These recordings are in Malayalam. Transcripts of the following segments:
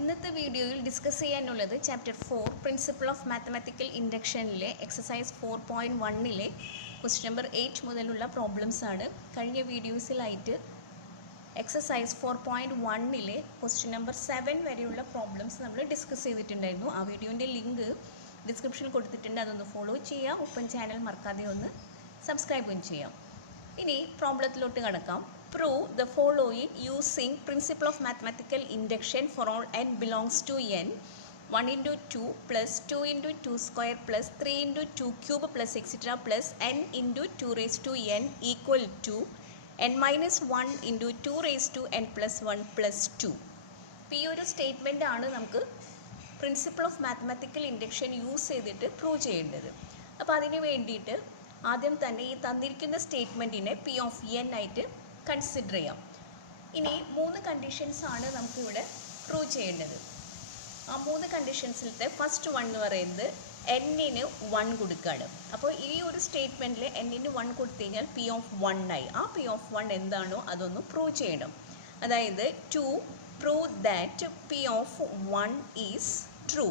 ഇന്നത്തെ വീഡിയോയിൽ ഡിസ്കസ് ചെയ്യാനുള്ളത് ചാപ്റ്റർ 4 പ്രിൻസിപ്പിൾ ഓഫ് മാത്തമാറ്റിക്കൽ ഇൻഡക്ഷനിലെ എക്സസൈസ് 4.1ലെ ക്വസ്റ്റ്യൻ നമ്പർ 8 മുതലുള്ള പ്രോബ്ലംസ് ആണ്. കഴിഞ്ഞ വീഡിയോസിലായിട്ട് എക്സസൈസ് 4.1ലെ ക്വസ്റ്റ്യൻ നമ്പർ 7 വരെയുള്ള പ്രോബ്ലംസ് നമ്മൾ ഡിസ്കസ് ചെയ്തിട്ടുണ്ടായിരുന്നു. ആ വീഡിയോൻ്റെ ലിങ്ക് ഡിസ്ക്രിപ്ഷനിൽ കൊടുത്തിട്ടുണ്ട്, അതൊന്ന് ഫോളോ ചെയ്യാം. ഒപ്പം ചാനൽ മറക്കാതെ ഒന്ന് സബ്സ്ക്രൈബും ചെയ്യാം. ഇനി പ്രോബ്ലത്തിലോട്ട് കടക്കാം. Prove the following using principle of mathematical induction for all n belongs to n. 1 into 2 plus 2 into 2 square plus 3 into 2 cube plus etc. plus n into 2 raised to n equal to n minus 1 into 2 raised to n plus 1 plus 2. ഈ ഒരു സ്റ്റേറ്റ്മെൻ്റ് ആണ് നമുക്ക് principle of mathematical induction use ചെയ്തിട്ട് പ്രൂവ് ചെയ്യേണ്ടത്. അപ്പോൾ അതിന് വേണ്ടിയിട്ട് ആദ്യം തന്നെ ഈ തന്നിരിക്കുന്ന സ്റ്റേറ്റ്മെൻറ്റിനെ പി ഓഫ് എൻ ആയിട്ട് കൺസിഡർ ചെയ്യാം. ഇനി 3 കണ്ടീഷൻസ് ആണ് നമുക്കിവിടെ പ്രൂവ് ചെയ്യേണ്ടത്. ആ 3 കണ്ടീഷൻസിലത്തെ ഫസ്റ്റ് വൺ എന്ന് പറയുന്നത് എന്നിന് 1 കൊടുക്കുകയാണ്. അപ്പോൾ ഈ ഒരു സ്റ്റേറ്റ്മെൻറ്റിൽ എന്നിന് 1 കൊടുത്തു കഴിഞ്ഞാൽ പി ഓഫ് 1 ആയി. ആ പി ഓഫ് 1 എന്താണോ അതൊന്ന് പ്രൂവ് ചെയ്യണം. അതായത് to prove that P of 1 is true.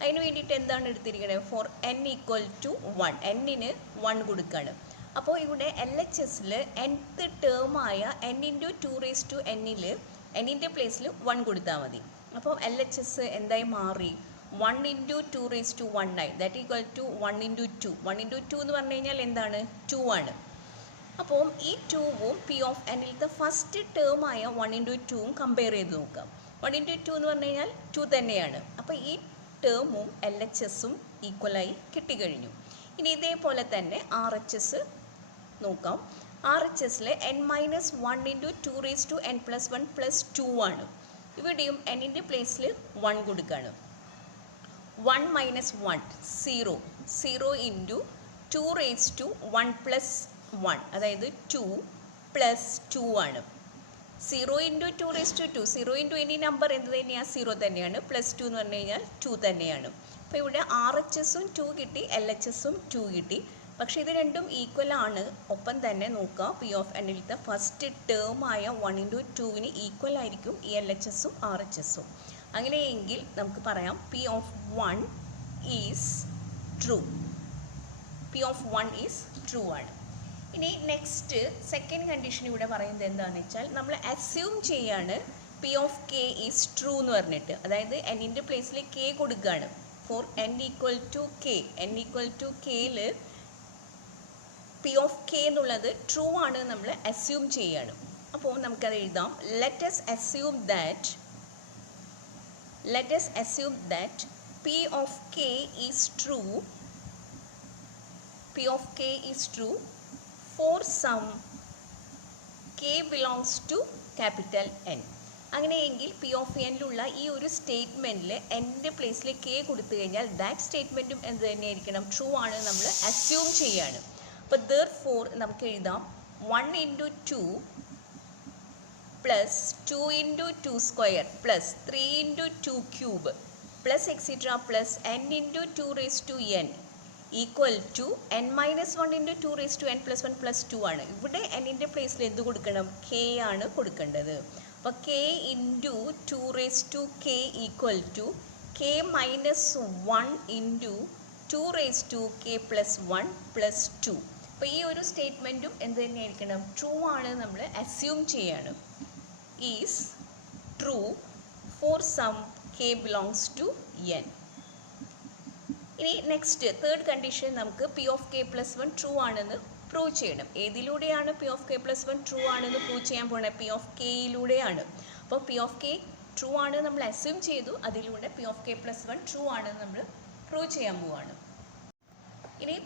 അതിന് വേണ്ടിയിട്ട് എന്താണ് എടുത്തിരിക്കുന്നത്? ഫോർ എൻ ഈക്വൽ ടു 1, എന്നിന് 1 കൊടുക്കുകയാണ്. അപ്പോൾ ഇവിടെ എൽ എച്ച് എസിൽ nth ടേമായ n ഇൻറ്റു 2 റേസ് ടു എന്നിൽ എന്നിൻ്റെ പ്ലേസിൽ 1 കൊടുത്താൽ മതി. അപ്പോൾ എൽ എച്ച് എസ് എന്തായി മാറി? 1 ഇൻറ്റു 2 റേസ് ടു 1 ആയി. That equal to 1 into 2. 1 into 2 എന്ന് പറഞ്ഞു കഴിഞ്ഞാൽ എന്താണ്? 2 ആണ്. അപ്പോൾ ഈ 2വും പി ഓഫ് എന്നിലത്തെ ഫസ്റ്റ് ടേമായ 1 ഇൻറ്റു 2വും കമ്പയർ ചെയ്ത് നോക്കാം. 1 ഇൻറ്റു 2 എന്ന് പറഞ്ഞു കഴിഞ്ഞാൽ 2 തന്നെയാണ്. അപ്പോൾ ഈ ടേമും എൽ എച്ച് എസും ഈക്വലായി കിട്ടിക്കഴിഞ്ഞു. ഇനി ഇതേപോലെ തന്നെ ആർ എച്ച് എസ് നോക്കാം. ആർ എച്ച് എസിൽ N minus 1 into 2 raise to N plus 1 plus 2 ആണ്. ഇവിടെയും എന്നിൻ്റെ പ്ലേസിൽ 1 കൊടുക്കുകയാണ്. 1 minus 1 0, 0 into 2 raise to 1 plus 1, അതായത് 2 പ്ലസ് 2 ആണ്. 0 into 2 raise to 2, 0 into any number എന്ത് തന്നെയാണ്? 0 തന്നെയാണ്. പ്ലസ് 2 എന്ന് പറഞ്ഞു കഴിഞ്ഞാൽ 2 തന്നെയാണ്. അപ്പോൾ ഇവിടെ ആർ എച്ച് എസും 2 കിട്ടി, എൽ എച്ച് എസും 2 കിട്ടി. പക്ഷേ ഇത് രണ്ടും ഈക്വൽ ആണ്. ഒപ്പം തന്നെ നോക്കുക, പി ഓഫ് എന്നിലത്തെ ഫസ്റ്റ് ടേമായ 1 ഇൻറ്റു 2വിന് ഈക്വൽ ആയിരിക്കും ഈ എൽ എച്ച് എസും ആർ എച്ച് എസും. അങ്ങനെയെങ്കിൽ നമുക്ക് പറയാം P of 1 is true. P of 1 is true ആണ്. ഇനി നെക്സ്റ്റ് സെക്കൻഡ് കണ്ടീഷൻ ഇവിടെ പറയുന്നത് എന്താണെന്ന് വെച്ചാൽ നമ്മൾ അസ്യൂം ചെയ്യാണ് P of K is true എന്ന് പറഞ്ഞിട്ട്. അതായത് എന്നിൻ്റെ പ്ലേസിൽ കെ കൊടുക്കുകയാണ്. For N equal to K, N equal to കെയിൽ പി ഓഫ് കെ എന്നുള്ളത് ട്രൂ ആണ് നമ്മൾ അസ്യൂം ചെയ്യാണ്. അപ്പോൾ നമുക്കത് എഴുതാം. Let us assume that P of K is true, P of K is true for some K belongs to capital N. അങ്ങനെയെങ്കിൽ പി ഓഫ് എന്നിലുള്ള ഈ ഒരു സ്റ്റേറ്റ്മെൻറ്റിൽ എൻ്റെ പ്ലേസിൽ കെ കൊടുത്തു കഴിഞ്ഞാൽ ദാറ്റ് സ്റ്റേറ്റ്മെൻറ്റും എന്ത് തന്നെയായിരിക്കണം? ട്രൂ ആണ് നമ്മൾ അസ്യൂം ചെയ്യാണ്. അപ്പോൾ therefore നമുക്ക് എഴുതാം 1 into 2 plus 2 into 2 square plus 3 into 2 cube plus extra plus n into 2 raise to n equal to n minus 1 into 2 raise to n plus 1 plus 2 ആണ്. ഇവിടെ എന്നിൻ്റെ പ്ലേസിൽ എന്ത് കൊടുക്കണം? k ആണ് കൊടുക്കേണ്ടത്. അപ്പോൾ k into 2 raise to k equal to k minus 1 into 2 raise to k plus 1 plus 2. അപ്പോൾ ഈ ഒരു സ്റ്റേറ്റ്മെൻറ്റും എന്ത് തന്നെയായിരിക്കണം? ട്രൂ ആണ് നമ്മൾ അസ്യൂം ചെയ്യാണ്. Is true for some K belongs to N. ഇനി നെക്സ്റ്റ് തേർഡ് കണ്ടീഷൻ നമുക്ക് P of K plus 1 true ആണെന്ന് പ്രൂവ് ചെയ്യണം. ഏതിലൂടെയാണ് P of K plus 1 true ആണെന്ന് പ്രൂവ് ചെയ്യാൻ പോകുന്നത്? പി ഓഫ് കെയിലൂടെയാണ്. അപ്പോൾ പി ഓഫ് കെ ട്രൂ ആണ് നമ്മൾ അസ്യൂം ചെയ്തു, അതിലൂടെ P of K plus 1 true ആണെന്ന് നമ്മൾ പ്രൂവ് ചെയ്യാൻ പോവുകയാണ്. ഇനി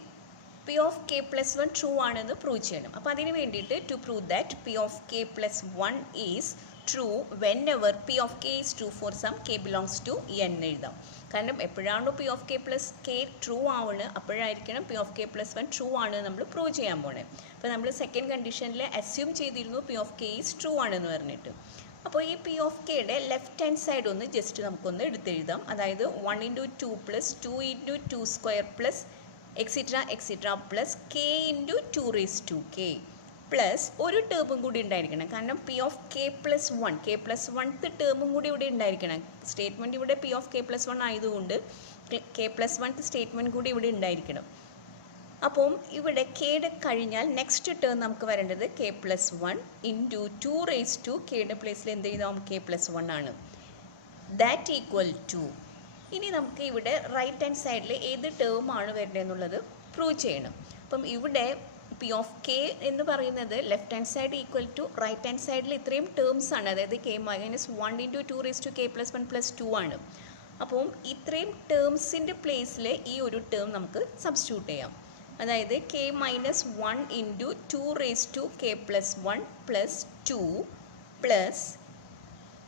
P of K plus 1 true ആണെന്ന് പ്രൂവ് ചെയ്യണം. അപ്പോൾ അതിന് വേണ്ടിയിട്ട് to prove that P of K plus 1 is true whenever P of K is true for some K belongs to N എഴുതാം. കാരണം എപ്പോഴാണോ P of K plus K true ആവുന്നത് അപ്പോഴായിരിക്കണം P of K plus 1 true ആണ് നമ്മൾ പ്രൂവ് ചെയ്യാൻ പോണേ. അപ്പോൾ നമ്മൾ സെക്കൻഡ് കണ്ടീഷനിൽ അസ്യൂം ചെയ്തിരുന്നു P of K is true ആണെന്ന് പറഞ്ഞിട്ട്. അപ്പോൾ ഈ പി ഓഫ് കെയുടെ ലെഫ്റ്റ് ഹാൻഡ് സൈഡ് ഒന്ന് ജസ്റ്റ് നമുക്കൊന്ന് എടുത്തെഴുതാം. അതായത് 1 into 2 plus 2 into 2 square plus extra extra plus k into 2 raise to k plus ഒരു ടേമും കൂടി ഉണ്ടായിരിക്കണം. കാരണം P of K plus one, K plus വൺത്ത് ടേമും കൂടി ഇവിടെ ഉണ്ടായിരിക്കണം. സ്റ്റേറ്റ്മെൻറ്റ് ഇവിടെ P of K plus one ആയതുകൊണ്ട് കെ പ്ലസ് വൺത്ത് സ്റ്റേറ്റ്മെൻറ്റ് കൂടി ഇവിടെ ഉണ്ടായിരിക്കണം. അപ്പം ഇവിടെ കെയുടെ കഴിഞ്ഞാൽ നെക്സ്റ്റ് ടേം നമുക്ക് വരേണ്ടത് K plus one into 2 raise to കെയുടെ പ്ലേസിൽ എന്ത് ചെയ്താൽ കെ പ്ലസ് വൺ ആണ്. ദാറ്റ് ഈക്വൽ ടു, ഇനി നമുക്ക് ഇവിടെ റൈറ്റ് ഹാൻഡ് സൈഡിൽ ഏത് ടേം ആണ് വരേണ്ടതെന്നുള്ളത് പ്രൂവ് ചെയ്യണം. അപ്പം ഇവിടെ പി ഓഫ് കെ എന്ന് പറയുന്നത് left hand side equal to right hand സൈഡിൽ ഇത്രയും ടേംസ് ആണ്, അതായത് K minus 1 into 2 raise to K plus 1 plus 2 ആണ്. അപ്പം ഇത്രയും ടേംസിൻ്റെ പ്ലേസിൽ ഈ ഒരു ടേം നമുക്ക് സബ്സ്റ്റിറ്റ്യൂട്ട് ചെയ്യാം. അതായത് K minus 1 into 2 raise to K plus 1 plus 2 plus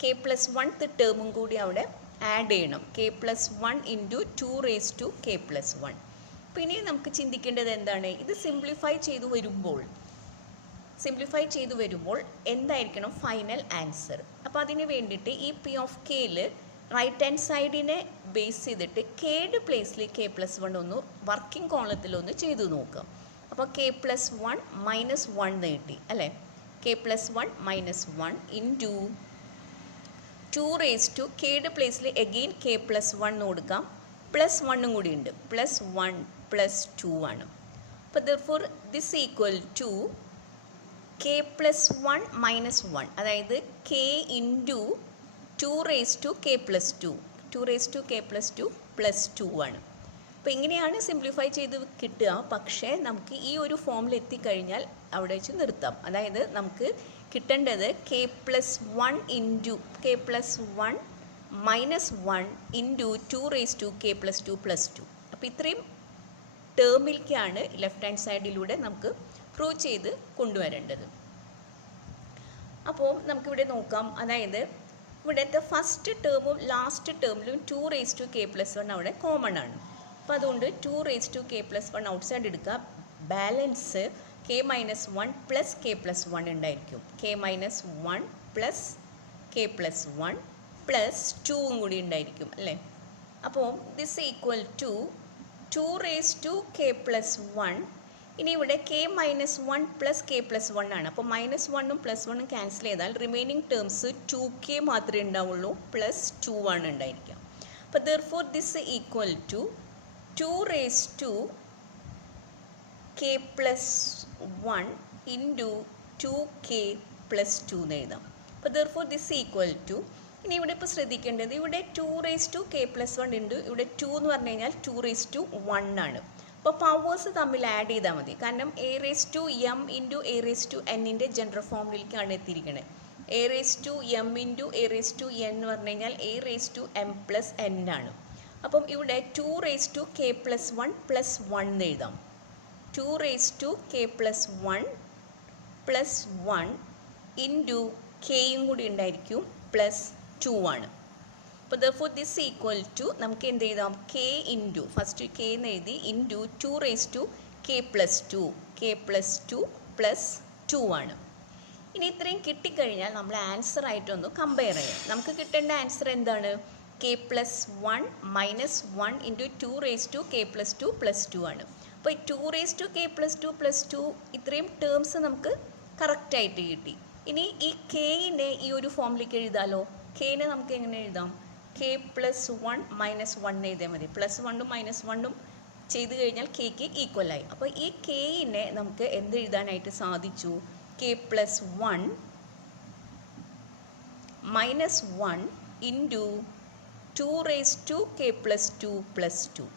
K plus 1th ടേമും കൂടി അവിടെ ആഡ് ചെയ്യണം. K plus 1 into 2 raise to K plus 1. പിന്നെ നമുക്ക് ചിന്തിക്കേണ്ടത് എന്താണ്, ഇത് സിംപ്ലിഫൈ ചെയ്തു വരുമ്പോൾ എന്തായിരിക്കണം ഫൈനൽ ആൻസർ. അപ്പോൾ അതിന് വേണ്ടിയിട്ട് ഈ പി ഓഫ് കെയിൽ റൈറ്റ് ഹാൻഡ് സൈഡിനെ ബേസ് ചെയ്തിട്ട് കെയുടെ പ്ലേസിൽ കെ പ്ലസ് 1 ഒന്ന് വർക്കിംഗ് കോളത്തിലൊന്ന് ചെയ്തു നോക്കാം. അപ്പോൾ കെ പ്ലസ് 1 മൈനസ് 1 കിട്ടി അല്ലേ. K plus 1 minus 1 into 2 raise to കെയുടെ പ്ലേസിൽ എഗെയിൻ കെ പ്ലസ് 1 കൊടുക്കാം, പ്ലസ് 1 കൂടി ഉണ്ട്, പ്ലസ് 1 പ്ലസ് 2 ആണ്. അപ്പോൾ therefore this equal to K plus 1 minus 1, അതായത് K into 2 raise to K plus 2, 2 raise to K plus 2 plus 2 ആണ്. അപ്പോൾ ഇങ്ങനെയാണ് സിംപ്ലിഫൈ ചെയ്ത് കിട്ടുക. പക്ഷേ നമുക്ക് ഈ ഒരു ഫോമിൽ എത്തിക്കഴിഞ്ഞാൽ അവിടെ വെച്ച് നിർത്താം. അതായത് നമുക്ക് കിട്ടേണ്ടത് K plus 1 into K plus 1 minus 1 into 2 raise to K plus 2 plus 2. അപ്പോൾ ഇത്രയും ടേമിലേക്കാണ് ലെഫ്റ്റ് ഹാൻഡ് സൈഡിലൂടെ നമുക്ക് പ്രൂവ് ചെയ്ത് കൊണ്ടുവരേണ്ടത്. അപ്പോൾ നമുക്കിവിടെ നോക്കാം, അതായത് ഇവിടുത്തെ ഫസ്റ്റ് ടേമും ലാസ്റ്റ് ടേമിലും 2 റേസ് ടു കെ പ്ലസ് 1 അവിടെ കോമൺ ആണ്. അപ്പോൾ അതുകൊണ്ട് 2 raise to K plus 1 outside എടുക്കുക. Balance K minus 1 plus K plus 1 ഉണ്ടായിരിക്കും. K minus 1 plus K plus 1 plus 2 കൂടി ഉണ്ടായിരിക്കും അല്ലേ. അപ്പോൾ this equal to 2 raise to K plus 1. ഇനി ഇവിടെ K minus 1 plus K plus 1 ആണ്. അപ്പോൾ മൈനസ് 1ഉം പ്ലസ് 1ഉം ക്യാൻസൽ ചെയ്താൽ റിമൈനിങ് ടേംസ് 2k മാത്രമേ ഉണ്ടാവുള്ളൂ, പ്ലസ് 2 ആണ് ഉണ്ടായിരിക്കുക. അപ്പോൾ therefore this equal to 2 raise to K plus 1 into 2k plus 2 എന്ന് എഴുതാം. അപ്പോൾ ദെർഫോർ ദിസ് ഈക്വൽ ടു, ഇനി ഇവിടെ ഇപ്പോൾ ശ്രദ്ധിക്കേണ്ടത് ഇവിടെ 2 റേസ് ടു കെ പ്ലസ് 1 ഉണ്ട്, ഇവിടെ 2 എന്ന് പറഞ്ഞു കഴിഞ്ഞാൽ 2 റേസ് ടു 1 ആണ്. അപ്പോൾ പവേഴ്സ് തമ്മിൽ ആഡ് ചെയ്താൽ മതി. കാരണം A raise to M into A raise to എന്നിൻ്റെ ജനറൽ ഫോമിലേക്കാണ് എത്തിയിരിക്കുന്നത്. A raise to M into A raise to N എന്ന് പറഞ്ഞു കഴിഞ്ഞാൽ A raise to M plus N ആണ്. അപ്പം ഇവിടെ 2 raise to K plus 1 plus 1 എന്ന് എഴുതാം. 2 raise to K plus 1 plus 1 into കെയും കൂടി ഉണ്ടായിരിക്കും, പ്ലസ് 2 ആണ്. അപ്പോൾ ദെർഫോർ ദിസ് ഈക്വൽ ടു നമുക്ക് എന്ത് ചെയ്താം, കെ ഇൻറ്റു ഫസ്റ്റ് കെ എന്ന് എഴുതി into 2 raise to K plus 2, K plus 2 plus 2 ആണ്. ഇനി ഇത്രയും കിട്ടിക്കഴിഞ്ഞാൽ നമ്മൾ ആൻസർ ആയിട്ടൊന്ന് കമ്പയർ ചെയ്യാം. നമുക്ക് കിട്ടേണ്ട ആൻസർ എന്താണ്, K plus 1 minus 1 into 2 raise to K plus 2 plus 2 ആണ്. അപ്പോൾ ഈ 2 raise to K plus 2 plus 2 ഇത്രയും ടേംസ് നമുക്ക് കറക്റ്റായിട്ട് കിട്ടി. ഇനി ഈ കെയിനെ ഈ ഒരു ഫോമിലേക്ക് എഴുതാലോ. കെയിനെ നമുക്ക് എങ്ങനെ എഴുതാം, കെ പ്ലസ് 1 മൈനസ് 1 എഴുതിയാൽ മതി. പ്ലസ് 1ഉം മൈനസ് 1ഉം ചെയ്ത് കഴിഞ്ഞാൽ കെക്ക് ഈക്വലായി. അപ്പോൾ ഈ കെയിനെ നമുക്ക് എന്ത് എഴുതാനായിട്ട് സാധിച്ചു, K plus 1 minus 1 into 2 raise to K plus 2 plus 2.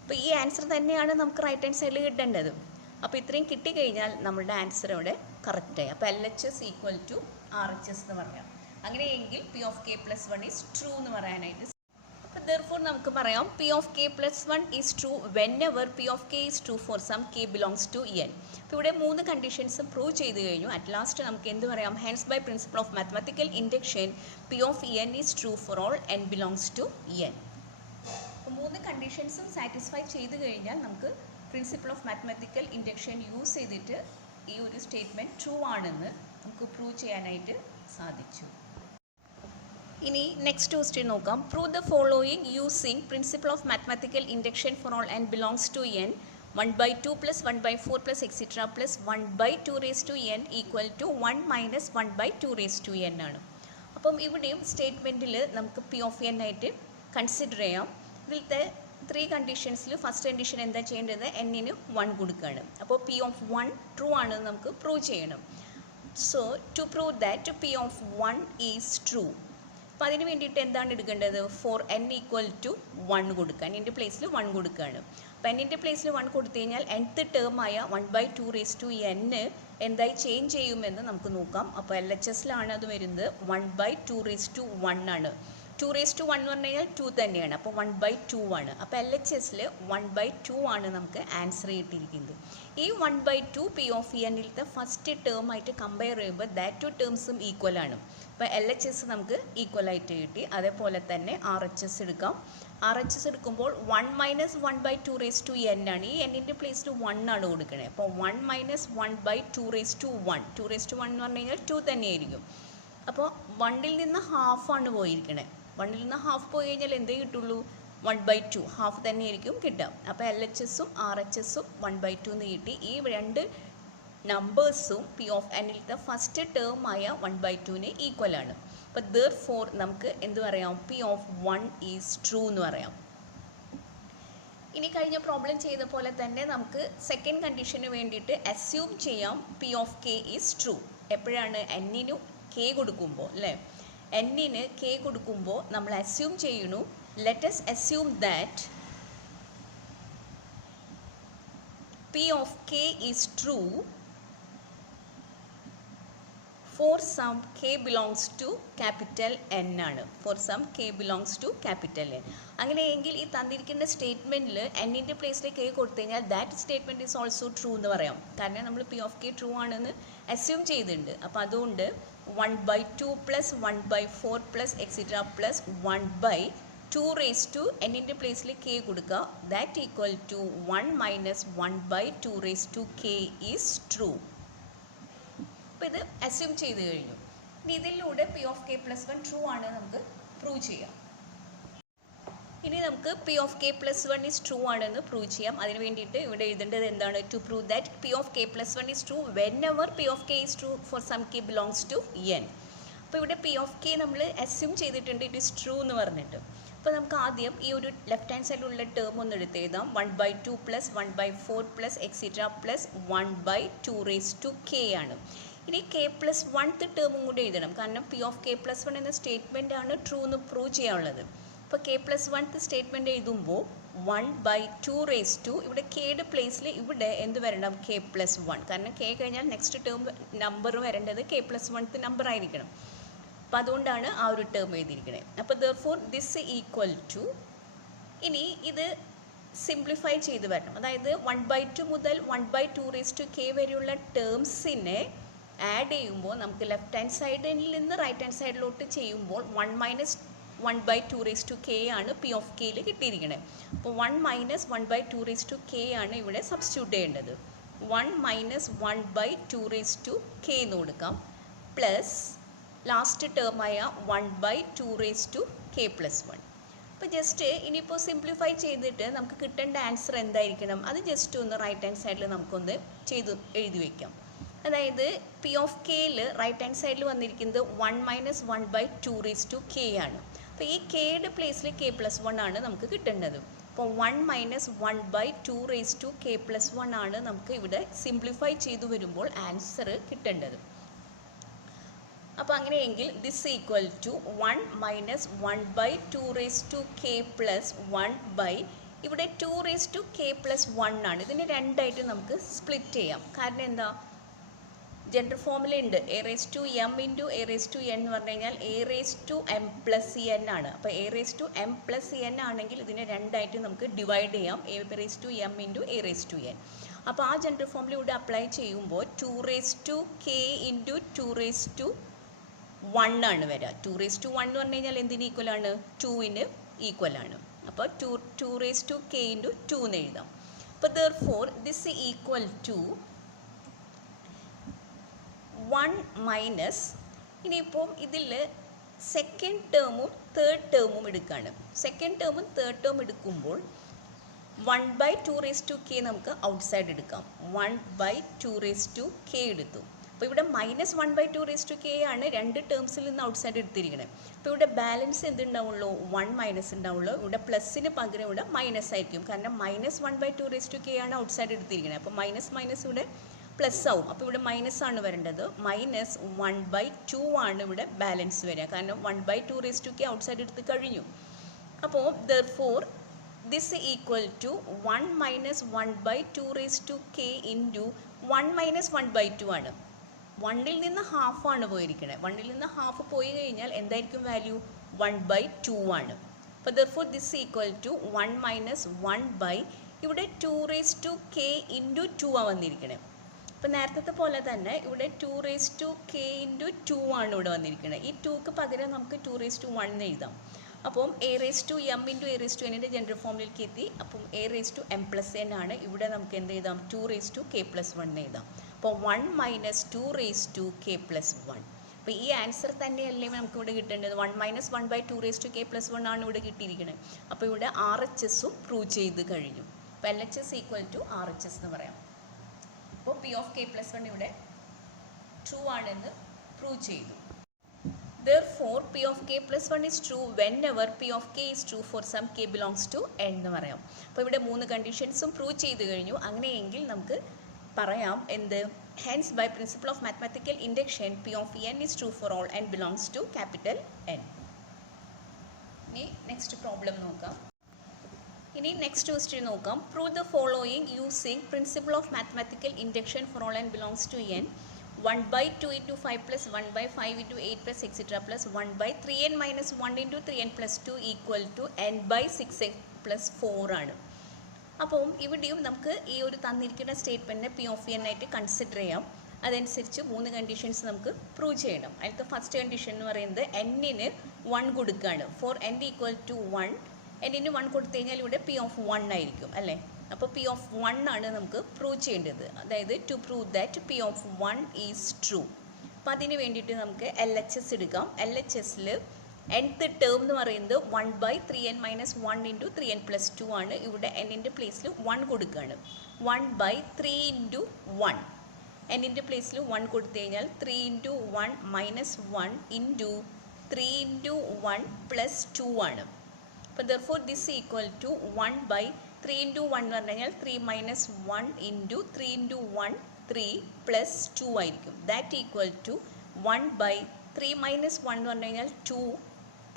അപ്പോൾ ഈ ആൻസർ തന്നെയാണ് നമുക്ക് റൈറ്റ് ഹാൻഡ് സൈഡിൽ കിട്ടേണ്ടത്. അപ്പോൾ ഇത്രയും കിട്ടിക്കഴിഞ്ഞാൽ നമ്മുടെ ആൻസർ അവിടെ കറക്റ്റായി. അപ്പോൾ LHS ഈക്വൽ ടു RHS എന്ന് പറയാം. അങ്ങനെയെങ്കിൽ P of K plus 1 is true എന്ന് പറയാനായിട്ട്. അപ്പോൾ ദെർഫോർ നമുക്ക് പറയാം P of K plus 1 is true whenever P of K is true for some K belongs to N. അപ്പോൾ ഇവിടെ 3 കണ്ടീഷൻസും പ്രൂവ് ചെയ്ത് കഴിഞ്ഞു. അറ്റ് ലാസ്റ്റ് നമുക്ക് എന്ത് പറയാം, hence by principle of mathematical induction P of N is true for all N belongs to N. അപ്പോൾ 3 കണ്ടീഷൻസും സാറ്റിസ്ഫൈ ചെയ്ത് കഴിഞ്ഞാൽ നമുക്ക് principle of mathematical induction use ചെയ്തിട്ട് ഈ ഒരു സ്റ്റേറ്റ്മെൻറ്റ് ട്രൂ ആണെന്ന് നമുക്ക് പ്രൂവ് ചെയ്യാനായിട്ട് സാധിച്ചു. ഇനി നെക്സ്റ്റ് ക്വസ്റ്റ്യൻ നോക്കാം. Prove the following using principle of mathematical induction for all N belongs to N 1/2 plus 1/4 plus etc. plus 1/2 raised to n equal to 1 minus 1/2 raised to n ആണ്. അപ്പം ഇവിടെയും സ്റ്റേറ്റ്മെൻറ്റിൽ നമുക്ക് പി ഓഫ് എൻ ആയിട്ട് കൺസിഡർ ചെയ്യാം. ഇതിലത്തെ 3 കണ്ടീഷൻസിൽ ഫസ്റ്റ് കണ്ടീഷൻ എന്താ ചെയ്യേണ്ടത്, എന്നിന് 1 കൊടുക്കുകയാണ്. അപ്പോൾ പി ഓഫ് 1 ട്രൂ ആണെന്ന് നമുക്ക് പ്രൂവ് ചെയ്യണം. So to prove that P of 1 is true, അപ്പോൾ അതിന് വേണ്ടിയിട്ട് എന്താണ് എടുക്കേണ്ടത്, ഫോർ എൻ ഈക്വൽ ടു 1 കൊടുക്കുക. എന്നിൻ്റെ പ്ലേസിൽ 1 കൊടുക്കുകയാണ്. അപ്പോൾ എന്നിൻ്റെ പ്ലേസിൽ 1 കൊടുത്തു കഴിഞ്ഞാൽ nth ടേമായ 1/2 raised to n എന്തായി ചേഞ്ച് ചെയ്യുമെന്ന് നമുക്ക് നോക്കാം. അപ്പോൾ LHSലാണ് അത് വരുന്നത് 1/2 raised to 1 ആണ്. 2 raised to 1 എന്ന് പറഞ്ഞു കഴിഞ്ഞാൽ 2 തന്നെയാണ്. അപ്പോൾ 1/2 ആണ്. അപ്പോൾ LHSൽ 1/2 ആണ് നമുക്ക് ആൻസർ കിട്ടിയിരിക്കുന്നത്. ഈ 1/2 പി ഓഫ് എന്നിലത്തെ ഫസ്റ്റ് ടേം ആയിട്ട് കമ്പയർ ചെയ്യുമ്പോൾ ദാറ്റ് ടു ടേംസും ഈക്വൽ ആണ്. അപ്പോൾ LHS നമുക്ക് ഈക്വൽ ആയിട്ട് കിട്ടി. അതേപോലെ തന്നെ RHS എടുക്കാം. RHS എടുക്കുമ്പോൾ 1 മൈനസ് 1/2 raised to n ആണ്. ഈ എന്നിൻ്റെ പ്ലേസിൽ 1 ആണ് കൊടുക്കണേ. അപ്പോൾ 1 minus 1/2 raised to 1, 2 raised to 1 എന്ന് പറഞ്ഞു കഴിഞ്ഞാൽ 2 തന്നെയായിരിക്കും. അപ്പോൾ 1ൽ നിന്ന് ഹാഫാണ് പോയിരിക്കണേ. 1ൽ നിന്ന് ഹാഫ് പോയി കഴിഞ്ഞാൽ എന്തേ കിട്ടുള്ളൂ, 1/2 ഹാഫ് തന്നെയായിരിക്കും കിട്ടുക. അപ്പോൾ LHSും RHSും 1/2 എന്ന് കിട്ടി. ഈ രണ്ട് നമ്പേഴ്സും പി ഓഫ് എന്നിലത്തെ ഫസ്റ്റ് ടേമായ 1/2ന് ഈക്വൽ ആണ്. അപ്പോൾ therefore നമുക്ക് എന്ത് പറയാം, പി ഓഫ് 1 ഈസ് ട്രൂ എന്ന് പറയാം. ഇനി കഴിഞ്ഞ പ്രോബ്ലം ചെയ്ത പോലെ തന്നെ നമുക്ക് സെക്കൻഡ് കണ്ടീഷന് വേണ്ടിയിട്ട് അസ്യൂം ചെയ്യാം P of K is true. എപ്പോഴാണ്, എന്നിനും കെ കൊടുക്കുമ്പോൾ അല്ലേ, എന്നിന് കെ കൊടുക്കുമ്പോൾ നമ്മൾ അസ്യൂം ചെയ്യണു, let us assume that P of k is true for some k belongs to capital N ആണ്. For some k belongs to capital N. അങ്ങനെയെങ്കിൽ ഈ തന്നിരിക്കുന്ന സ്റ്റേറ്റ്മെൻറ്റിൽ എന്നിൻ്റെ പ്ലേസിൽ കെ കൊടുത്തു കഴിഞ്ഞാൽ that statement is also true എന്ന് പറയാം. കാരണം നമ്മൾ പി ഓഫ് കെ ട്രൂ ആണെന്ന് അസ്യൂം ചെയ്തിട്ടുണ്ട്. അപ്പോൾ അതുകൊണ്ട് 1/2 plus 1/4 plus etc. plus 1/2 raised to എന്നിൻ്റെ പ്ലേസിൽ കെ കൊടുക്കുക. That equal to 1 minus 1/2 raised to k is true. അപ്പോൾ ഇത് അസ്യൂം ചെയ്ത് കഴിഞ്ഞു. ഇനി ഇതിലൂടെ P of K plus 1 true ആണ് നമുക്ക് പ്രൂവ് ചെയ്യാം. ഇനി നമുക്ക് P of K plus 1 is true ആണെന്ന് പ്രൂവ് ചെയ്യാം. അതിന് വേണ്ടിയിട്ട് ഇവിടെ എഴുതേണ്ടത് എന്താണ്, to prove that P of K plus 1 is true whenever P of K is true for some K belongs to N. അപ്പോൾ ഇവിടെ പി ഓഫ് കെ നമ്മൾ അസ്യൂം ചെയ്തിട്ടുണ്ട് ഇറ്റ് ഈസ് ട്രൂ എന്ന് പറഞ്ഞിട്ട്. അപ്പോൾ നമുക്ക് ആദ്യം ഈ ഒരു ലെഫ്റ്റ് ഹാൻഡ് സൈഡിലുള്ള ടേം ഒന്ന് എടുത്ത് എഴുതാം. 1/2 plus 1/4 plus extra plus 1/2 raised to k ആണ്. ഇനി കെ പ്ലസ് 1th ടേമും കൂടി എഴുതണം. കാരണം പി ഓഫ് കെ പ്ലസ് 1 എന്ന സ്റ്റേറ്റ്മെൻ്റ് ആണ് ട്രൂ എന്ന് പ്രൂവ് ചെയ്യാനുള്ളത്. അപ്പോൾ കെ പ്ലസ് 1th സ്റ്റേറ്റ്മെൻറ്റ് എഴുതുമ്പോൾ 1/2 raised to ഇവിടെ കെയുടെ പ്ലേസിൽ ഇവിടെ എന്ത് വരണം, കെ പ്ലസ് 1. കാരണം കെ കഴിഞ്ഞാൽ നെക്സ്റ്റ് ടേം നമ്പർ വരേണ്ടത് കെ പ്ലസ് 1th നമ്പർ ആയിരിക്കണം. അപ്പോൾ അതുകൊണ്ടാണ് ആ ഒരു ടേം എഴുതിയിരിക്കുന്നത്. അപ്പോൾ therefore this ഈക്വൽ ടു, ഇനി ഇത് സിംപ്ലിഫൈ ചെയ്ത് വരണം. അതായത് 1/2 മുതൽ 1/2 raised to k വരെയുള്ള ടേംസിനെ ആഡ് ചെയ്യുമ്പോൾ നമുക്ക് ലെഫ്റ്റ് ഹാൻഡ് സൈഡിൽ നിന്ന് റൈറ്റ് ഹാൻഡ് സൈഡിലോട്ട് ചെയ്യുമ്പോൾ 1 മൈനസ് 1/2 raised to k ആണ് പി ഓഫ് കെയിൽ കിട്ടിയിരിക്കുന്നത്. അപ്പോൾ 1 മൈനസ് 1/2 raised to k ആണ് ഇവിടെ സബ്സ്റ്റിറ്റ്യൂട്ട് ചെയ്യേണ്ടത്. 1 മൈനസ് 1/2 raised to k എന്ന് കൊടുക്കാം, പ്ലസ് ലാസ്റ്റ് ടേമായ 1/2 raised to k പ്ലസ് 1. അപ്പോൾ ജസ്റ്റ് ഇനിയിപ്പോൾ സിംപ്ലിഫൈ ചെയ്തിട്ട് നമുക്ക് കിട്ടേണ്ട ആൻസർ എന്തായിരിക്കണം, അത് ജസ്റ്റ് ഒന്ന് റൈറ്റ് ഹാൻഡ് സൈഡിൽ നമുക്കൊന്ന് എഴുതി വയ്ക്കാം. അതായത് പി ഓഫ് കെയിൽ റൈറ്റ് ഹാൻഡ് സൈഡിൽ വന്നിരിക്കുന്നത് 1 മൈനസ് 1/2 raised to k ആണ്. അപ്പോൾ ഈ കെയുടെ പ്ലേസിൽ കെ പ്ലസ് 1 ആണ് നമുക്ക് കിട്ടേണ്ടത്. അപ്പോൾ 1 minus 1/2 raised to k plus 1 ആണ് നമുക്ക് ഇവിടെ സിംപ്ലിഫൈ ചെയ്തു വരുമ്പോൾ ആൻസർ കിട്ടേണ്ടത്. അപ്പോൾ അങ്ങനെയെങ്കിൽ this equal to 1 minus 1/2 raised to k plus 1 ഇവിടെ 2 raised to k പ്ലസ് 1 ആണ്. ഇതിനെ രണ്ടായിട്ട് നമുക്ക് സ്പ്ലിറ്റ് ചെയ്യാം. കാരണം എന്താ, ജനറൽ ഫോമുല ഉണ്ട്, A raise to M into A raise to N എന്ന് പറഞ്ഞു കഴിഞ്ഞാൽ A raise to M plus N ആണ്. അപ്പോൾ A raise to M plus N ആണെങ്കിൽ ഇതിനെ രണ്ടായിട്ട് നമുക്ക് ഡിവൈഡ് ചെയ്യാം, A raise to M into A raise to N. അപ്പോൾ ആ ജനറൽ ഫോമുല ഇവിടെ അപ്ലൈ ചെയ്യുമ്പോൾ 2 raised to k into 2 raised to 1 ആണ് വരിക. 2 raised to 1 എന്ന് പറഞ്ഞു കഴിഞ്ഞാൽ എന്തിന് ഈക്വൽ ആണ്, 2ന് ഈക്വൽ ആണ്. അപ്പോൾ 2 raised to k ഇൻറ്റു 2 എന്ന് എഴുതാം. അപ്പോൾ therefore this equal to 1 minus, ഇനിയിപ്പം ഇതിൽ സെക്കൻഡ് ടേമും തേർഡ് ടേമും എടുക്കുകയാണ്. സെക്കൻഡ് ടേമും തേർഡ് ടേം എടുക്കുമ്പോൾ 1/2 നമുക്ക് ഔട്ട്സൈഡ് എടുക്കാം. 1/2 എടുത്തു. അപ്പോൾ ഇവിടെ -1/2 ആണ് രണ്ട് ടേംസിൽ നിന്ന് ഔട്ട്സൈഡ് എടുത്തിരിക്കുന്നത്. അപ്പോൾ ഇവിടെ ബാലൻസ് എന്തുണ്ടാവുള്ളൂ? 1 മൈനസ് ഉണ്ടാവുള്ളൂ. ഇവിടെ പ്ലസ്സിന് പകരം ഇവിടെ മൈനസ് ആയിരിക്കും. കാരണം -1/2 ആണ് ഔട്ട്സൈഡ് എടുത്തിരിക്കുന്നത്. അപ്പോൾ മൈനസ് ഇവിടെ പ്ലസ് ആവും. അപ്പോൾ ഇവിടെ മൈനസ് ആണ് വരേണ്ടത്. -1/2 ആണ് ഇവിടെ ബാലൻസ് വരിക. കാരണം 1/2 ഔട്ട്സൈഡ് എടുത്ത് കഴിഞ്ഞു. അപ്പോൾ therefore this equal to 1 minus 1/2 into 1 minus 1/2 ആണ്. 1ൽ നിന്ന് ഹാഫ് ആണ് പോയിരിക്കുന്നത്. 1ൽ നിന്ന് ഹാഫ് പോയി കഴിഞ്ഞാൽ എന്തായിരിക്കും വാല്യൂ? 1/2 ആണ്. അപ്പോൾ therefore this equal to 1 minus 1 ഇവിടെ 2k into 2 ആണ് വന്നിരിക്കുന്നത്. അപ്പോൾ നേരത്തെ പോലെ തന്നെ ഇവിടെ 2k into 2 ആണ് ഇവിടെ വന്നിരിക്കുന്നത്. ഈ 2ക്ക് പകരം നമുക്ക് 2 എഴുതാം. അപ്പം a⁻m into a⁻n ജനറൽ ഫോമിലേക്ക് എത്തി. അപ്പം a⁻m+n ആണ്. ഇവിടെ നമുക്ക് എന്ത് എഴുതാം? 2k+1 എഴുതാം. അപ്പോൾ 1 minus 2k+1. അപ്പോൾ ഈ ആൻസർ തന്നെയല്ലേ നമുക്ക് ഇവിടെ കിട്ടേണ്ടത്? 1 minus 1/2k+1 ആണ് ഇവിടെ കിട്ടിയിരിക്കുന്നത്. അപ്പോൾ ഇവിടെ RHSഉം പ്രൂവ് ചെയ്ത് കഴിഞ്ഞു. അപ്പോൾ LHS = RHS എന്ന് പറയാം. അപ്പോൾ P(k+1) ഇവിടെ ട്രൂ ആണെന്ന് പ്രൂവ് ചെയ്തു. Therefore P(k+1) is true whenever P(k) is true for some k belongs to n എന്ന് പറയാം. അപ്പോൾ ഇവിടെ 3 കണ്ടീഷൻസും പ്രൂവ് ചെയ്ത് കഴിഞ്ഞു. അങ്ങനെയെങ്കിൽ നമുക്ക് പറയാം എന്ത്? Hence by principle of mathematical induction P(n) is true for all n belongs to capital N. ഇനി നെക്സ്റ്റ് പ്രോബ്ലം നോക്കാം. ഇനി നെക്സ്റ്റ് ക്വസ്റ്റ്യൻ നോക്കാം. Prove the following using principle of mathematical induction for all n belongs to n. 1/2 into 5 plus 1/5 into 8 plus etc. plus 1/3n minus 1 into 3n plus 2 equal to n/6n plus 4 ആണ്. അപ്പം ഇവിടെയും നമുക്ക് ഈ ഒരു തന്നിരിക്കുന്ന സ്റ്റേറ്റ്മെൻറ്റിനെ P(n) ആയിട്ട് കൺസിഡർ ചെയ്യാം. അതനുസരിച്ച് 3 കണ്ടീഷൻസ് നമുക്ക് പ്രൂവ് ചെയ്യണം. അതിലത്തെ ഫസ്റ്റ് കണ്ടീഷൻ എന്ന് പറയുന്നത് n-ന് 1 കൊടുക്കുകയാണ്. ഫോർ n = 1 n-ന് 1 കൊടുത്തു കഴിഞ്ഞാൽ ഇവിടെ P(1) ആയിരിക്കും അല്ലേ? അപ്പോൾ P(1) ആണ് നമുക്ക് പ്രൂവ് ചെയ്യേണ്ടത്. അതായത് to prove that P(1) is true. അപ്പോൾ അതിന് വേണ്ടിയിട്ട് നമുക്ക് LHS എടുക്കാം. LHSൽ nth ടേം എന്ന് പറയുന്നത് 1/3n minus 1 into 3n plus 2 ആണ്. ഇവിടെ n-ൻ്റെ പ്ലേസിൽ 1 കൊടുക്കുകയാണ്. 1/3 into 1 n-ൻ്റെ പ്ലേസിൽ 1 കൊടുത്തു കഴിഞ്ഞാൽ 3 into 1 minus 1 into 3 into 1 plus 2 ആണ്. അപ്പോൾ therefore this equal to 1/3 into 1 എന്ന് പറഞ്ഞു കഴിഞ്ഞാൽ 3 minus 1 into 3 into 1 3 plus 2 ആയിരിക്കും. That equal to 1/3 minus 1 എന്ന് പറഞ്ഞു കഴിഞ്ഞാൽ 2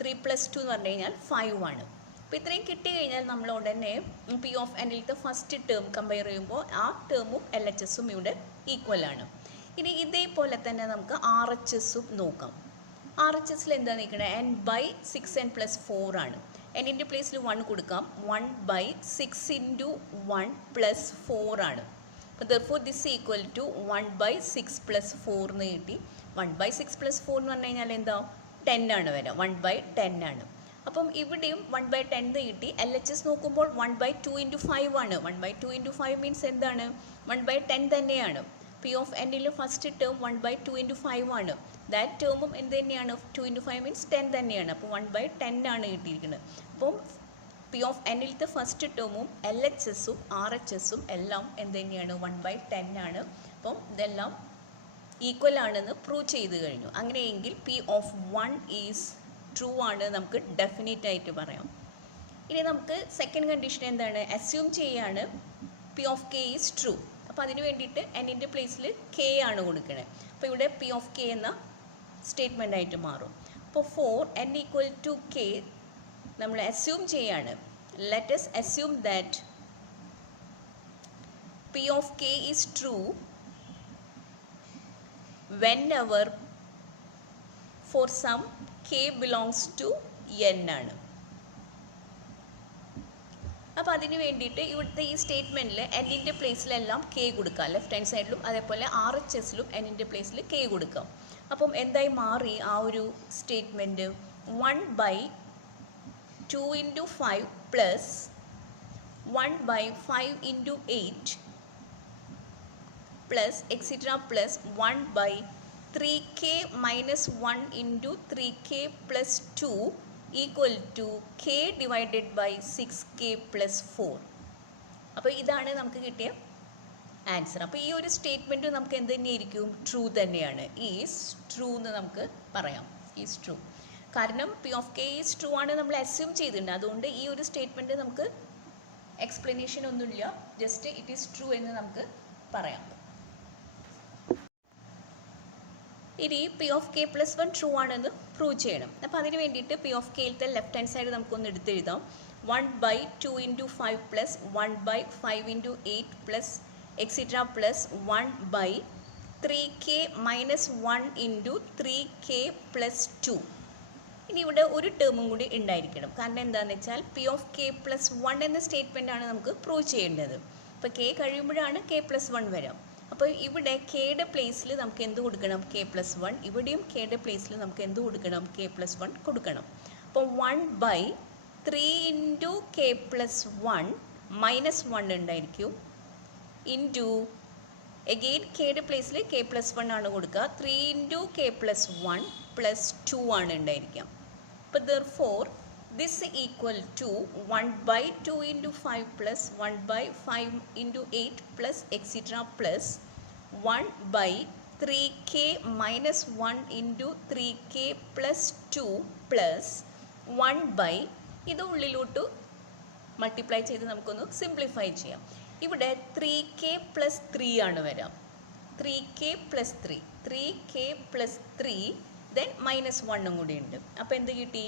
3 plus 2 എന്ന് പറഞ്ഞു കഴിഞ്ഞാൽ 5 ആണ്. അപ്പോൾ ഇത്രയും കിട്ടി കഴിഞ്ഞാൽ നമ്മൾ ഉടനെ P(n)ലത്തെ ഫസ്റ്റ് ടേം കമ്പയർ ചെയ്യുമ്പോൾ ആ ടേമും LHSഉം ഇവിടെ ഈക്വൽ ആണ്. ഇനി ഇതേപോലെ തന്നെ നമുക്ക് RHSഉം നോക്കാം. RHSൽ എന്താ നിൽക്കുന്നത്? n/6n plus 4 ആണ്. n-ൻ്റെ പ്ലേസിൽ 1 കൊടുക്കാം. 1/6 into 1 plus 4 ആണ്. അപ്പോൾ therefore this equal to 1/6 plus 4 എന്ന് കിട്ടി. 1/6 plus 4 എന്ന് പറഞ്ഞു കഴിഞ്ഞാൽ എന്താ? 10 ആണ് വരിക. 1/10 ആണ്. അപ്പം ഇവിടെയും 1/10 കിട്ടി. LHS നോക്കുമ്പോൾ 1/2 into 5 ആണ്. 1/2 into 5 മീൻസ് എന്താണ്? 1/10 തന്നെയാണ്. P(n)ൽ ഫസ്റ്റ് ടേം 1/2 into 5 ആണ്. ദാറ്റ് ടേമും എന്ത് തന്നെയാണ്? 2 into 5 മീൻസ് 10 തന്നെയാണ്. അപ്പോൾ 1/10 ആണ് കിട്ടിയിരിക്കുന്നത്. അപ്പം P(n)ലത്തെ ഫസ്റ്റ് ടേമും LHSഉം RHSഉം എല്ലാം എന്ത് തന്നെയാണ്? 1/10 ആണ്. അപ്പം ഇതെല്ലാം ഈക്വൽ ആണെന്ന് പ്രൂവ് ചെയ്ത് കഴിഞ്ഞു. അങ്ങനെയെങ്കിൽ P(1) ഈസ് ട്രൂ ആണ് നമുക്ക് ഡെഫിനറ്റ് ആയിട്ട് പറയാം. ഇനി നമുക്ക് സെക്കൻഡ് കണ്ടീഷൻ എന്താണ്? അസ്യൂം ചെയ്യാണ് P(k) ഈസ് ട്രൂ. അപ്പോൾ അതിന് വേണ്ടിയിട്ട് n-ൻ്റെ പ്ലേസിൽ k ആണ് കൊടുക്കുന്നത്. അപ്പോൾ ഇവിടെ P(k) എന്ന സ്റ്റേറ്റ്മെൻ്റ് ആയിട്ട് മാറും. അപ്പോൾ ഫോർ n = k നമ്മൾ അസ്യൂം ചെയ്യാണ്. Let us assume that P(k) is true whenever for some k belongs to n ആണ്. അപ്പോൾ അതിന് വേണ്ടിയിട്ട് ഇവിടുത്തെ ഈ സ്റ്റേറ്റ്മെൻറ്റിൽ n-ൻ്റെ പ്ലേസിലെല്ലാം k കൊടുക്കാം. ലെഫ്റ്റ് ഹാൻഡ് സൈഡിലും അതേപോലെ RHSലും n-ൻ്റെ പ്ലേസിൽ k കൊടുക്കാം. അപ്പം എന്തായി മാറി ആ ഒരു statement? 1/2 into 5 plus 1/5 into 8 plus etc. plus 1/3k minus 1 into 3k plus 2 equal to k divided by 6k plus 4. അപ്പോൾ ഇതാണ് നമുക്ക് കിട്ടിയ ആൻസർ. അപ്പോൾ ഈ ഒരു സ്റ്റേറ്റ്മെൻറ്റ് നമുക്ക് എന്ത് തന്നെയായിരിക്കും? ട്രൂ തന്നെയാണ്. ഈസ് ട്രൂ എന്ന് നമുക്ക് പറയാം. Is true. കാരണം P of K is true ആണ് നമ്മൾ അസ്യൂം ചെയ്തിട്ടുണ്ട്. അതുകൊണ്ട് ഈ ഒരു സ്റ്റേറ്റ്മെൻറ്റ് നമുക്ക് എക്സ്പ്ലനേഷൻ ഒന്നുമില്ല, ജസ്റ്റ് ഇറ്റ് ഈസ് ട്രൂ എന്ന് നമുക്ക് പറയാം. ഇനി P of K plus one true ആണെന്ന് പ്രൂവ് ചെയ്യണം. അപ്പോൾ അതിന് വേണ്ടിയിട്ട് പി ഓഫ് കെയിലത്തെ ലെഫ്റ്റ് ഹാൻഡ് സൈഡ് നമുക്കൊന്ന് എടുത്തെഴുതാം. 1/2 × 5 plus 1/5 × 8 plus extra plus 1/3k minus 1 × 3k plus 2. ഇനി ഇവിടെ ഒരു ടേമും കൂടി ഉണ്ടായിരിക്കണം. കാരണം എന്താണെന്ന് വെച്ചാൽ P of K plus one എന്ന സ്റ്റേറ്റ്മെൻ്റ് ആണ് നമുക്ക് പ്രൂവ് ചെയ്യേണ്ടത്. അപ്പോൾ കെ കഴിയുമ്പോഴാണ് കെ പ്ലസ് വൺ വരാം. അപ്പോൾ ഇവിടെ കെയുടെ പ്ലേസിൽ നമുക്ക് എന്ത് കൊടുക്കണം? K plus one. ഇവിടെയും കെയുടെ പ്ലേസിൽ നമുക്ക് എന്ത് കൊടുക്കണം? കെ പ്ലസ് വൺ കൊടുക്കണം. അപ്പോൾ 1/3 × k പ്ലസ് 1 മൈനസ് 1 ഉണ്ടായിരിക്കും ഇൻറ്റു എഗെയിൻ കെയുടെ പ്ലേസിൽ കെ പ്ലസ് വൺ ആണ് കൊടുക്കുക. 3 × k പ്ലസ് 1 പ്ലസ് 2 ആണ് ഉണ്ടായിരിക്കുക. അപ്പോൾ therefore this equal to 1/2 × 5 plus 1/5 × 8 plus etc plus 1/3k minus 1 × 3k plus 2 plus 1/ ഇത് ഉള്ളിലോട്ട് മൾട്ടിപ്ലൈ ചെയ്ത് നമുക്കൊന്ന് സിംപ്ലിഫൈ ചെയ്യാം. ഇവിടെ 3k പ്ലസ് 3 ആണ് വരാം. 3k plus 3 3k plus 3 then minus 1 കൂടി ഉണ്ട്. അപ്പോൾ എന്ത് കിട്ടി?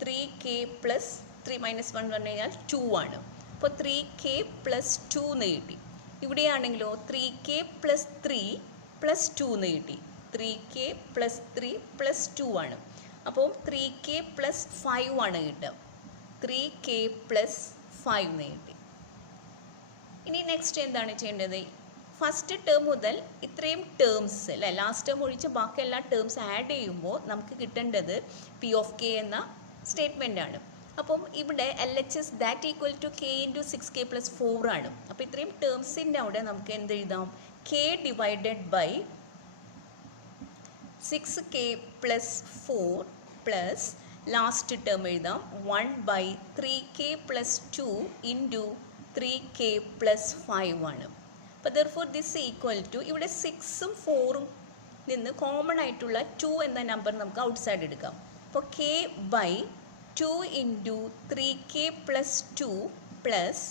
3k പ്ലസ് 3 മൈനസ് 1 പറഞ്ഞു കഴിഞ്ഞാൽ 2 ആണ്. അപ്പോൾ 3k പ്ലസ് 2 എന്ന് കിട്ടി. ഇവിടെയാണെങ്കിലോ 3k പ്ലസ് 3 പ്ലസ് 2 എന്ന് കിട്ടി. 3k പ്ലസ് 3 പ്ലസ് 2 ആണ്. അപ്പോൾ 3k പ്ലസ് 5 ആണ് കിട്ടുക. 3k പ്ലസ് 5 എന്ന് കിട്ടി. ഇനി നെക്സ്റ്റ് എന്താണ് ചെയ്യേണ്ടത്? ഫസ്റ്റ് ടേം മുതൽ ഇത്രയും ടേംസ് അല്ലേ, ലാസ്റ്റ് ടേം ഒഴിച്ച് ബാക്കി എല്ലാ ടേംസ് ആഡ് ചെയ്യുമ്പോൾ നമുക്ക് കിട്ടേണ്ടത് പി ഓഫ് കെ എന്ന സ്റ്റേറ്റ്മെൻ്റ് ആണ്. അപ്പം ഇവിടെ L H S that equal to K into 6k plus 4 ആണ്. അപ്പോൾ ഇത്രയും ടേംസിൻ്റെ അവിടെ നമുക്ക് എന്ത് എഴുതാം? K divided by 6k plus 4 plus last term എഴുതാം 1/3k plus 2 into 3k plus 5 ആണ്. അപ്പോൾ therefore this equal to ഇവിടെ 6ഉം 4ഉം നിന്ന് കോമൺ ആയിട്ടുള്ള 2 എന്ന നമ്പർ നമുക്ക് ഔട്ട്സൈഡ് എടുക്കാം. അപ്പോൾ k by 2 into 3k plus 2 plus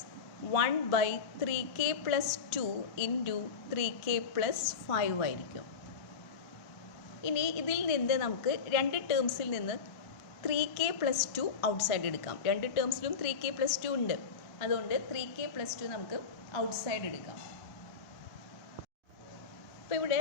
1/3k plus 2 into 3k plus 5 ആയിരിക്കും. ഇനി ഇതിൽ നിന്ന് നമുക്ക് രണ്ട് ടേംസിൽ നിന്ന് 3k പ്ലസ് 2 ഔട്ട്സൈഡ് എടുക്കാം. രണ്ട് ടേംസിലും 3k പ്ലസ് 2 ഉണ്ട്. അതുകൊണ്ട് 3k പ്ലസ് 2 നമുക്ക് ഔട്ട്സൈഡ് എടുക്കാം. അപ്പോൾ ഇവിടെ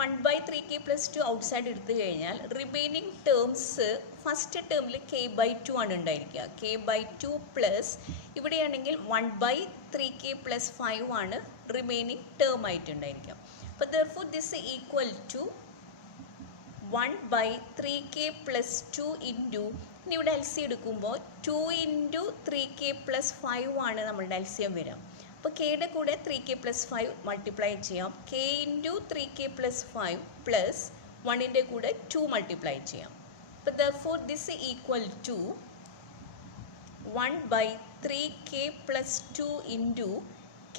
1/3k പ്ലസ് 2 ഔട്ട്സൈഡ് എടുത്തു കഴിഞ്ഞാൽ റിമൈനിങ് ടേംസ് ഫസ്റ്റ് ടേമിൽ k/2 ആണ് ഉണ്ടായിരിക്കുക. k/2 പ്ലസ് ഇവിടെയാണെങ്കിൽ 1/3k പ്ലസ് 5 ആണ് റിമൈനിങ് ടേം ആയിട്ടുണ്ടായിരിക്കുക. അപ്പോൾ therefore this equal to 1/3k plus 2 into ഇനി ഇവിടെ എൽ സി എടുക്കുമ്പോൾ 2 ഇൻറ്റു 3k പ്ലസ് 5 ആണ് നമ്മളുടെ എൽസിയം വരിക. അപ്പോൾ കെയുടെ കൂടെ 3k പ്ലസ് 5 മൾട്ടിപ്ലൈ ചെയ്യാം. k into 3k plus 5 plus 1ൻ്റെ കൂടെ 2 മൾട്ടിപ്ലൈ ചെയ്യാം. അപ്പോൾ therefore this equal to 1/3k plus 2 into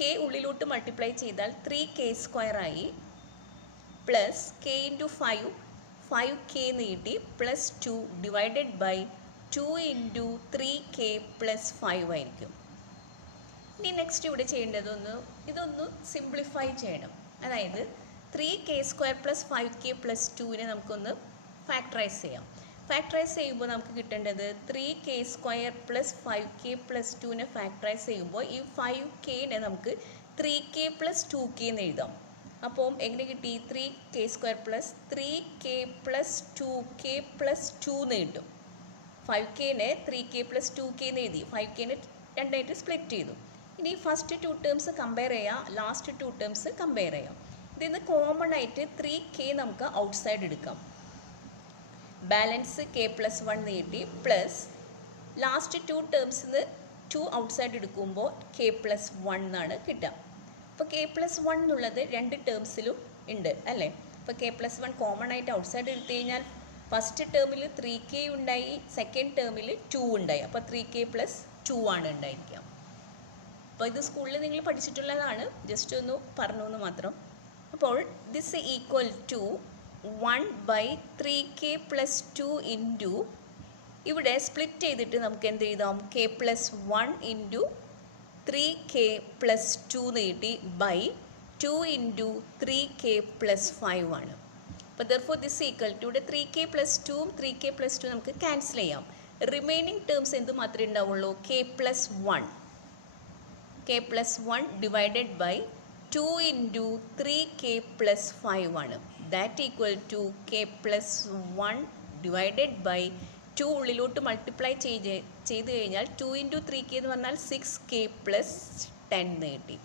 k ഉള്ളിലോട്ട് മൾട്ടിപ്ലൈ ചെയ്താൽ 3k² ആയി പ്ലസ് k ഇൻറ്റു 5k എന്ന് കിട്ടി plus 2 divided by 2 into 3k plus 5 ആയിരിക്കും. ഇനി നെക്സ്റ്റ് ഇവിടെ ചെയ്യേണ്ടതൊന്ന് ഇതൊന്ന് സിംപ്ലിഫൈ ചെയ്യണം. അതായത് 3k² പ്ലസ് 5k പ്ലസ് 2നെ നമുക്കൊന്ന് ഫാക്ടറൈസ് ചെയ്യാം. ഫാക്ടറൈസ് ചെയ്യുമ്പോൾ നമുക്ക് കിട്ടേണ്ടത് 3k² plus 5k plus 2നെ factorise ചെയ്യുമ്പോൾ ഈ 5kനെ നമുക്ക് 3k പ്ലസ് 2k എന്ന് എഴുതാം. അപ്പോൾ എങ്ങനെ കിട്ടി? 3k² plus 3k plus 2k plus 2 എന്ന് കിട്ടും. 5kനെ 3k പ്ലസ് 2k എന്ന് എഴുതി 5kനെ രണ്ടായിട്ട് സ്പ്ലിറ്റ് ചെയ്തു. ഇനി ഫസ്റ്റ് 2 ടേംസ് കമ്പയർ ചെയ്യാം, ലാസ്റ്റ് 2 ടേംസ് കമ്പയർ ചെയ്യാം. ഇതിൽ നിന്ന് കോമൺ ആയിട്ട് 3k നമുക്ക് ഔട്ട്സൈഡ് എടുക്കാം. ബാലൻസ് k പ്ലസ് 1 എന്ന് കിട്ടി പ്ലസ് ലാസ്റ്റ് 2 ടേംസിൽ നിന്ന് 2 ഔട്ട്സൈഡ് എടുക്കുമ്പോൾ k പ്ലസ് 1 എന്നാണ് കിട്ടുക. അപ്പോൾ k പ്ലസ് 1 എന്നുള്ളത് രണ്ട് ടേംസിലും ഉണ്ട് അല്ലേ. അപ്പോൾ k പ്ലസ് 1 കോമൺ ആയിട്ട് ഔട്ട്സൈഡ് എടുത്തു കഴിഞ്ഞാൽ ഫസ്റ്റ് ടേമിൽ 3k ഉണ്ടായി, സെക്കൻഡ് ടേമിൽ 2 ഉണ്ടായി. അപ്പോൾ 3k പ്ലസ് 2 ആണ് ഉണ്ടായിരിക്കുക. അപ്പോൾ ഇത് സ്കൂളിൽ നിങ്ങൾ പഠിച്ചിട്ടുള്ളതാണ്, ജസ്റ്റ് ഒന്ന് പറഞ്ഞു എന്ന് മാത്രം. അപ്പോൾ this equal to 1/3k+2 into, ഇവിടെ സ്പ്ലിറ്റ് ചെയ്തിട്ട് നമുക്ക് എന്ത് എഴുതാം, k+1 ഇൻറ്റു 3k+2 എന്ന് കിട്ടി ബൈ 2 ഇൻറ്റു 3k+5 ആണ്. അപ്പോൾ therefore this equal to, ഇവിടെ 3k+2 3k+2 നമുക്ക് ക്യാൻസൽ ചെയ്യാം. റിമൈനിങ് ടേംസ് എന്ത് മാത്രമേ ഉണ്ടാവുള്ളൂ, k+1 divided by 2 into 3k+5 ആണ്. That equal to k+1 divided by 2 ഉള്ളിലോട്ട് മൾട്ടിപ്ലൈ ചെയ്ത് കഴിഞ്ഞാൽ 2 ഇൻറ്റു 3k എന്ന് പറഞ്ഞാൽ 6k+10 എന്ന് കിട്ടി.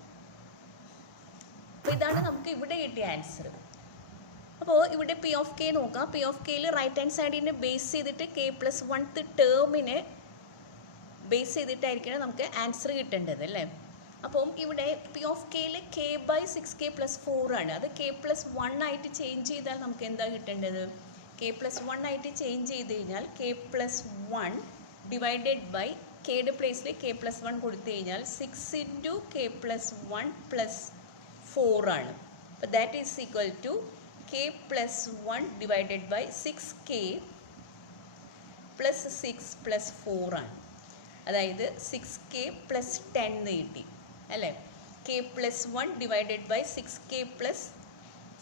അപ്പോൾ ഇതാണ് നമുക്ക് ഇവിടെ കിട്ടിയ ആൻസർ. അപ്പോൾ ഇവിടെ പി ഓഫ് കെ നോക്കാം. പി ഓഫ് കെയിൽ റൈറ്റ് ഹാൻഡ് സൈഡിനെ ബേസ് ചെയ്തിട്ട് k+1th ടേമിനെ ബേസ് ചെയ്തിട്ടായിരിക്കണം നമുക്ക് ആൻസർ കിട്ടേണ്ടത് അല്ലേ. അപ്പം ഇവിടെ പി ഓഫ് കെയിൽ k/6k+4 ആണ്. അത് k+1 ആയിട്ട് ചേഞ്ച് ചെയ്താൽ നമുക്ക് എന്താ കിട്ടേണ്ടത്, k+1 ആയിട്ട് ചേഞ്ച് ചെയ്ത് കഴിഞ്ഞാൽ k+1 ഡിവൈഡഡ് ബൈ കെയുടെ പ്ലേസിൽ k+1 കൊടുത്തു കഴിഞ്ഞാൽ 6 ഇൻറ്റു k+1 + 4 ആണ്. അപ്പോൾ that is equal to k+1 divided by 6k + 6 + 4 ആണ്. അതായത് 6k+10 എന്ന് കിട്ടി അല്ലേ. k+1 ഡിവൈഡഡ് ബൈ 6k +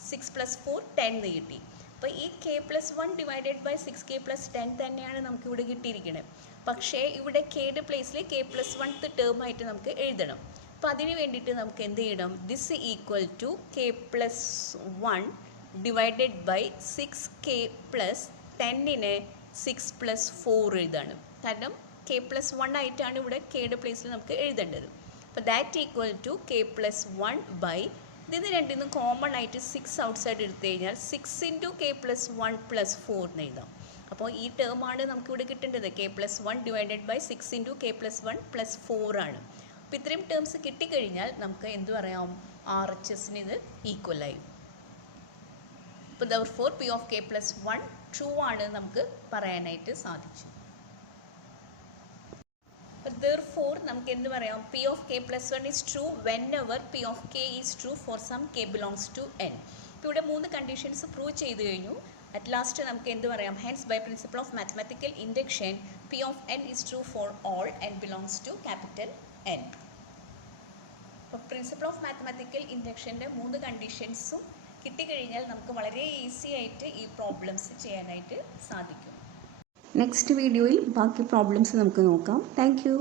6 + 4 10 എന്ന് കിട്ടി. അപ്പോൾ ഈ k+1 ഡിവൈഡഡ് ബൈ 6k + 10 തന്നെയാണ് നമുക്ക് ഇവിടെ കിട്ടിയിരിക്കുന്നത്. പക്ഷേ ഇവിടെ കെയുടെ പ്ലേസിൽ k+1th ടേം ആയിട്ട് നമുക്ക് എഴുതണം. അപ്പോൾ അതിന് വേണ്ടിയിട്ട് നമുക്ക് എന്ത് ചെയ്യണം, this equal to k+1 divided by 6k + 10നെ 6 + 4 എഴുതാണ്. കാരണം k+1 ആയിട്ടാണ് ഇവിടെ കെയുടെ പ്ലേസിൽ നമുക്ക് എഴുതേണ്ടത്. അപ്പോൾ that equal to k+1 by, ഇതിന് രണ്ടിന്നും കോമൺ ആയിട്ട് 6 ഔട്ട്സൈഡ് എടുത്തു കഴിഞ്ഞാൽ 6 ഇൻറ്റു k+1 + 4 എന്ന് എഴുതാം. അപ്പോൾ ഈ ടേമാണ് നമുക്കിവിടെ കിട്ടേണ്ടത്, k+1 divided by 6 into k+1 + 4 ആണ്. അപ്പോൾ ഇത്രയും ടേംസ് കിട്ടിക്കഴിഞ്ഞാൽ നമുക്ക് എന്ത് പറയാം, RHSന് ഇത് ഈക്വലായി. അപ്പോൾ therefore P of k+1 true ആണ് നമുക്ക് പറയാനായിട്ട് സാധിച്ചു. അപ്പോൾ therefore നമുക്ക് എന്ത് പറയാം, P of k+1 is true whenever P of k is true for some k belongs to n. ഇപ്പോൾ ഇവിടെ 3 കണ്ടീഷൻസ് പ്രൂവ് ചെയ്ത് കഴിഞ്ഞു. അറ്റ് ലാസ്റ്റ് നമുക്ക് എന്ത് പറയാം, hence by principle of mathematical induction P of n is true for all n belongs to capital N. അപ്പോൾ പ്രിൻസിപ്പിൾ ഓഫ് മാത്തമാറ്റിക്കൽ ഇൻഡക്ഷൻ്റെ 3 കണ്ടീഷൻസും കിട്ടിക്കഴിഞ്ഞാൽ നമുക്ക് വളരെ ഈസി ആയിട്ട് ഈ പ്രോബ്ലംസ് ചെയ്യാനായിട്ട് സാധിക്കും. നെക്സ്റ്റ് വീഡിയോയിൽ ബാക്കി പ്രോബ്ലംസ് നമുക്ക് നോക്കാം. Thank you.